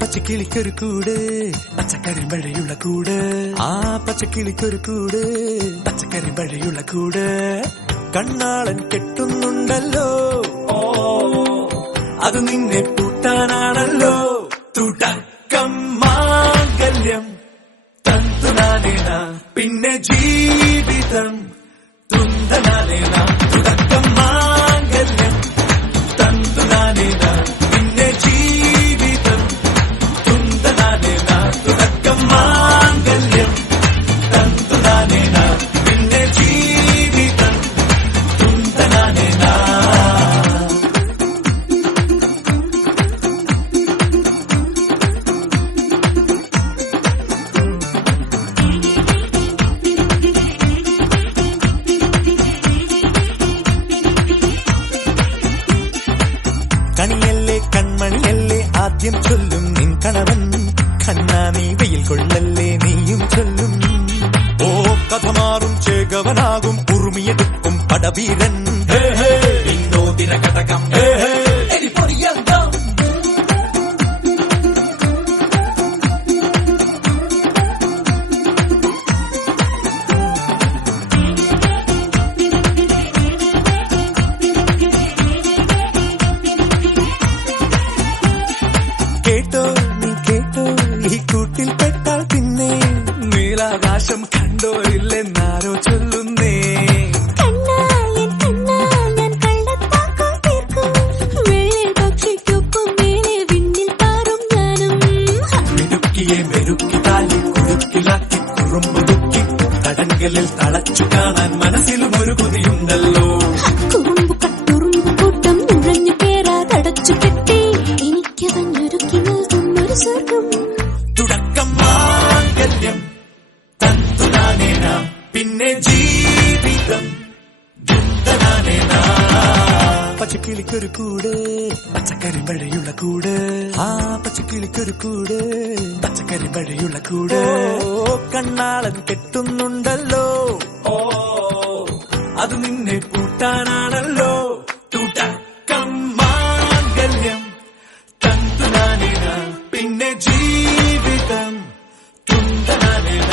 പച്ചക്കിളിക്കൊരു കൂട് പച്ചക്കറി മഴയുള്ള കൂട് ആ പച്ചക്കിളിക്കൊരു കൂട് പച്ചക്കറി മഴയുള്ള കൂട് കണ്ണാളൻ കെട്ടുന്നുണ്ടല്ലോ അത് നിന്നെ പൂട്ടാനാണല്ലോ തുടക്കം മാംഗല്യം തന്തുനാനേന പിന്നെ ജീവിതം തുന്തനാനേന തുടക്കം മാംഗല്യം തന്തുനാനേന പിന്നെ ജീവിതം തുന്തനാനേന തുടക്കം മാംഗല്യം തന്തുനാനേന പിന്നെ ജീവിതം തുന്തനാനേന. കണിയല്ലേ കൺമണിയല്ലേ ആദ്യം ചൊല്ലും നിൻ കണവൻ കണ്ണാ നീ വെയിൽ കൊള്ളല്ലേ നീയും ചൊല്ലും ഓ കഥ മാറും ചേകവനാകും ഉറുമിയെടുക്കും പടവീരൻ വിനോദിന ഘടകം കേട്ടോ നീ കേട്ടോ ഈ കൂട്ടിൽ പെട്ടാൽ പിന്നെ നീലാകാശം കണ്ടോ ഇല്ലെന്നാരോ ചൊല്ലുന്നേ മെരുക്കിയെ മെരുക്കി താലി കുരുക്കിലാക്കി കുറുമ്പുതുക്കി തടങ്കലിൽ തളച്ചു കാണാൻ മനസ്സിലും ഒരു കൊതിയുണ്ടല്ലോ തുടക്കം മാംഗല്യം തന്തുനാനേന പിന്നെ ജീവിതം തുന്തനാനേന. പച്ചക്കിളിക്കൊരു കൂട് പച്ചക്കറി മഴയുള്ള കൂട് ആ പച്ചക്കിളിക്കൊരു കൂട് പച്ചക്കറി മഴയുള്ള കൂട് കണ്ണാളൻ കെട്ടുന്നുണ്ടല്ലോ അത് നിന്നെ പൂട്ടാനാണല്ലോ തുടക്കം മാംഗല്യം തന്തുനാനേന പിന്നെ ജീവിതം തുന്തനാനേന.